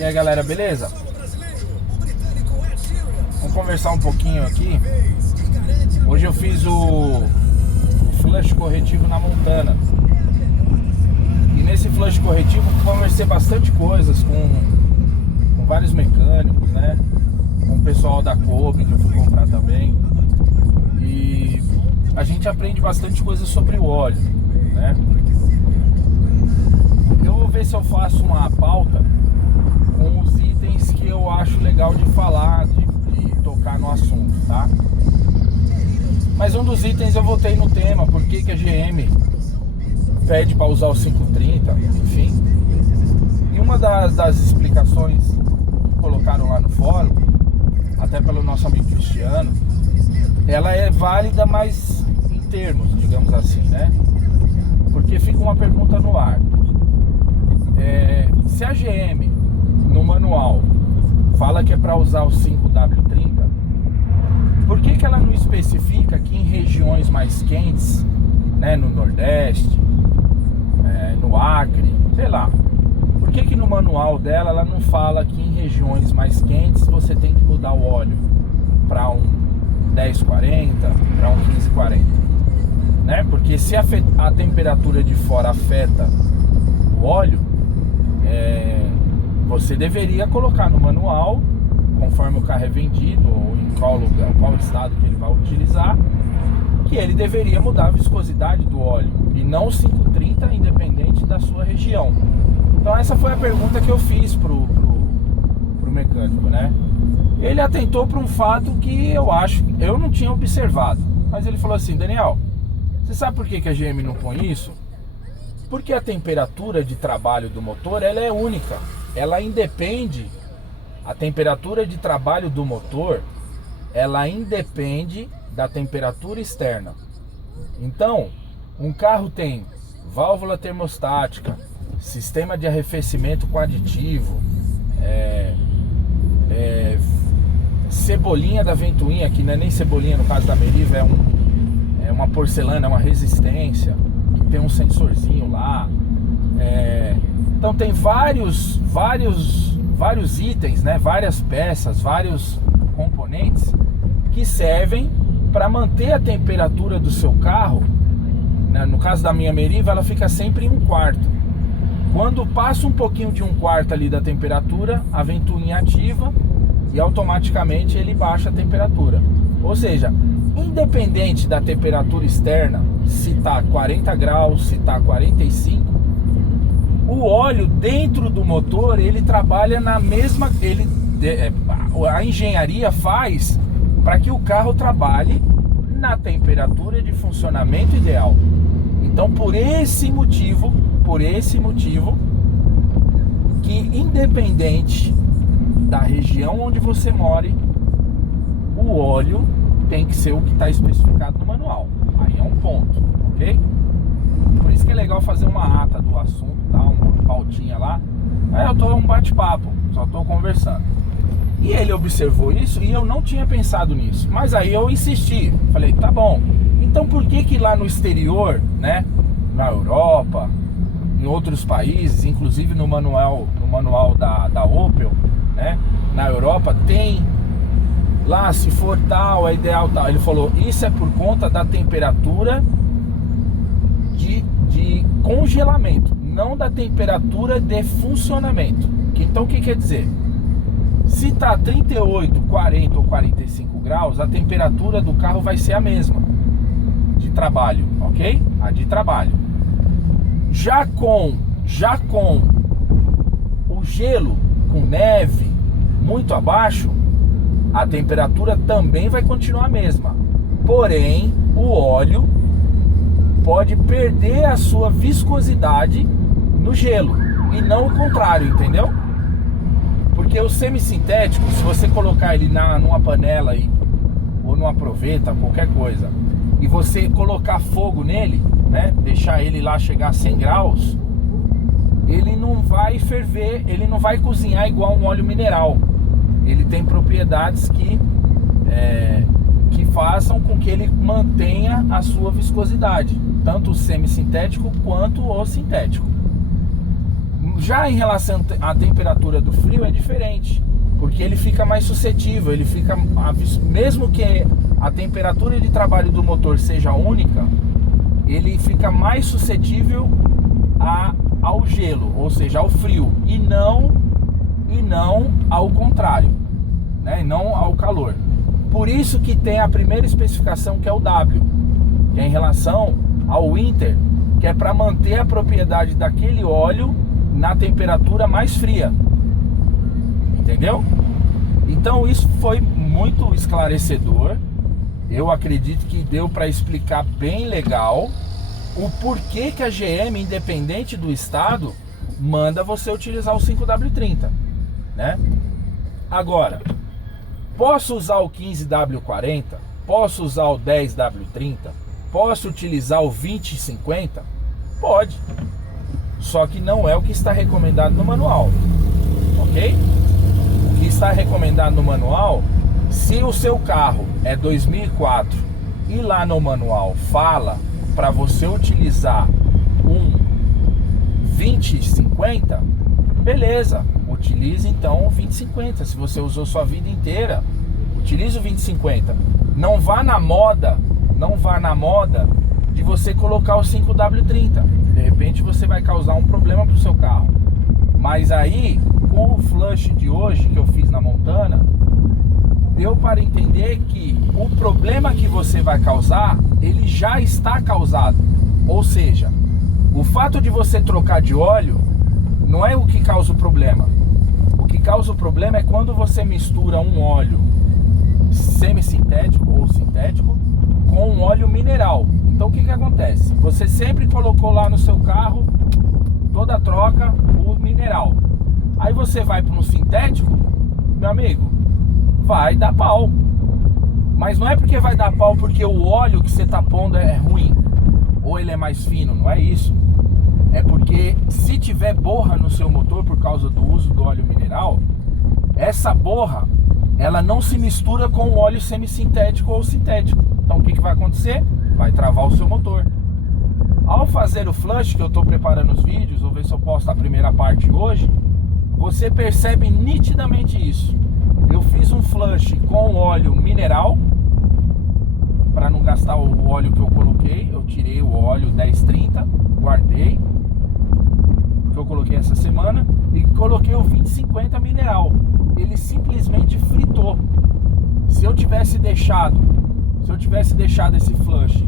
E aí galera, beleza? Vamos conversar um pouquinho aqui. Hoje eu fiz o flush corretivo na Montana. E nesse flush corretivo conversei bastante coisas com vários mecânicos, né? Com o pessoal da Kobe que eu fui comprar também. E a gente aprende bastante coisa sobre o óleo, né? Eu vou ver se eu faço uma pauta com os itens que eu acho legal de falar, de tocar no assunto, tá? Mas um dos itens eu voltei no tema, por que a GM pede para usar o 530, enfim. E uma das explicações que colocaram lá no fórum, até pelo nosso amigo Cristiano, ela é válida, mas em termos, digamos assim, né? Porque fica uma pergunta no ar. Se a GM no manual fala que é para usar o 5W30, por que ela não especifica que em regiões mais quentes, né, no Nordeste, no Acre, sei lá, por que no manual dela ela não fala que em regiões mais quentes você tem que mudar o óleo para um 1040, para um 1540, né? Porque se a temperatura de fora afeta o óleo, você deveria colocar no manual, conforme o carro é vendido ou em qual lugar, qual estado que ele vai utilizar, que ele deveria mudar a viscosidade do óleo e não o 530, independente da sua região. Então essa foi a pergunta que eu fiz pro mecânico, né? Ele atentou para um fato que eu não tinha observado, mas ele falou assim: Daniel, você sabe por que a GM não põe isso? Porque a temperatura de trabalho do motor, ela é única, ela independe, a temperatura de trabalho do motor, ela independe da temperatura externa. Então, um carro tem válvula termostática, sistema de arrefecimento com aditivo, cebolinha da ventoinha, que não é nem cebolinha no caso da Meriva, é uma porcelana, é uma resistência, que tem um sensorzinho lá. Então tem vários itens, né? Várias peças, vários componentes que servem para manter a temperatura do seu carro, né? No caso da minha Meriva, ela fica sempre em 1/4. Quando passa um pouquinho de 1/4 ali da temperatura, a ventoinha ativa e automaticamente ele baixa a temperatura. Ou seja, independente da temperatura externa, se tá 40 graus, se tá 45, o óleo dentro do motor, ele trabalha na mesma... a engenharia faz para que o carro trabalhe na temperatura de funcionamento ideal. Então, por esse motivo, que independente da região onde você more, o óleo tem que ser o que está especificado no manual. Aí é um ponto, ok? Por isso que é legal fazer uma ata do assunto, dar uma pautinha lá. Eu tô um bate-papo, só tô conversando. E ele observou isso e eu não tinha pensado nisso. Mas aí eu insisti, falei, tá bom. Então por que lá no exterior, né, na Europa, em outros países, inclusive no manual da Opel, né, na Europa tem lá, se for tal, é ideal tal. Ele falou, isso é por conta da temperatura de congelamento, não da temperatura de funcionamento. Então o que quer dizer? Se tá 38, 40 ou 45 graus, a temperatura do carro vai ser a mesma de trabalho, ok? A de trabalho. Já com o gelo, com neve muito abaixo, a temperatura também vai continuar a mesma. Porém, o óleo pode perder a sua viscosidade no gelo e não o contrário, entendeu? Porque o semissintético, se você colocar ele numa panela ou numa proveta, qualquer coisa, e você colocar fogo nele, né, deixar ele lá chegar a 100 graus, ele não vai ferver, ele não vai cozinhar igual um óleo mineral. Ele tem propriedades que façam com que ele mantenha a sua viscosidade, tanto o semissintético quanto o sintético. Já em relação à temperatura do frio é diferente, porque ele fica mais suscetível, ele fica, mesmo que a temperatura de trabalho do motor seja única, ele fica mais suscetível ao gelo, ou seja, ao frio, e não ao contrário, né? E não ao calor. Por isso que tem a primeira especificação, que é o W, que é em relação ao Winter, que é para manter a propriedade daquele óleo na temperatura mais fria. Entendeu? Então isso foi muito esclarecedor. Eu acredito que deu para explicar bem legal o porquê que a GM, independente do estado, manda você utilizar o 5W30, né? Agora, posso usar o 15W40? Posso usar o 10W30? Posso utilizar o 2050? Pode. Só que não é o que está recomendado no manual, ok? O que está recomendado no manual, se o seu carro é 2004 e lá no manual fala para você utilizar um 2050, beleza, utilize então o 2050. Se você usou sua vida inteira, utilize o 2050. Não vá na moda de você colocar o 5W30. De repente você vai causar um problema pro seu carro. Mas aí, com o flush de hoje que eu fiz na Montana, deu para entender que o problema que você vai causar, ele já está causado. Ou seja, o fato de você trocar de óleo não é o que causa o problema. O que causa o problema é quando você mistura um óleo semissintético ou sintético com um óleo mineral. Então o que acontece? Você sempre colocou lá no seu carro, toda troca, o mineral. Aí você vai para um sintético, meu amigo, vai dar pau. Mas não é porque vai dar pau porque o óleo que você está pondo é ruim, ou ele é mais fino, não é isso. É porque se tiver borra no seu motor por causa do uso do óleo mineral, essa borra, ela não se mistura com o óleo semissintético ou sintético. Então o que vai acontecer? Vai travar o seu motor. Ao fazer o flush, que eu estou preparando os vídeos, vou ver se eu posto a primeira parte hoje, você percebe nitidamente isso. Eu fiz um flush com óleo mineral, para não gastar o óleo que eu coloquei. Eu tirei o óleo 1030, guardei, que eu coloquei essa semana, e coloquei o 2050 mineral. Ele simplesmente fritou. Se eu tivesse deixado esse flush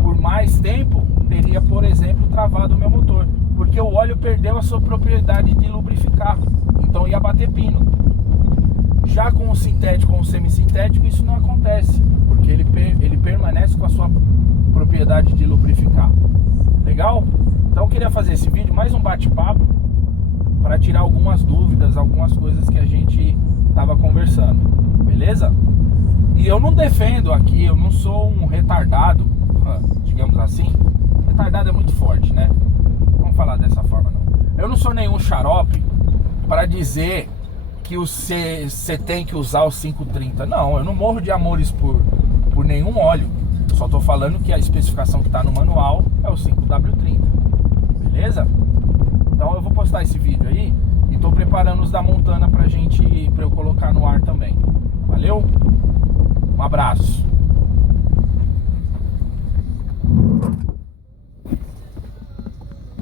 por mais tempo, teria, por exemplo, travado o meu motor, porque o óleo perdeu a sua propriedade de lubrificar, então ia bater pino. Já com o sintético ou o semissintético, isso não acontece, porque ele permanece com a sua propriedade de lubrificar. Legal? Então eu queria fazer esse vídeo, mais um bate-papo, para tirar algumas dúvidas, algumas coisas que a gente estava conversando, beleza? E eu não defendo aqui, eu não sou um retardado, digamos assim. Retardado é muito forte, né? Vamos falar dessa forma, não. Eu não sou nenhum xarope para dizer que você tem que usar o 530. Não, eu não morro de amores por nenhum óleo. Só tô falando que a especificação que tá no manual é o 5W30. Beleza? Então eu vou postar esse vídeo aí e tô preparando os da Montana pra eu colocar no ar também. Valeu? Um abraço.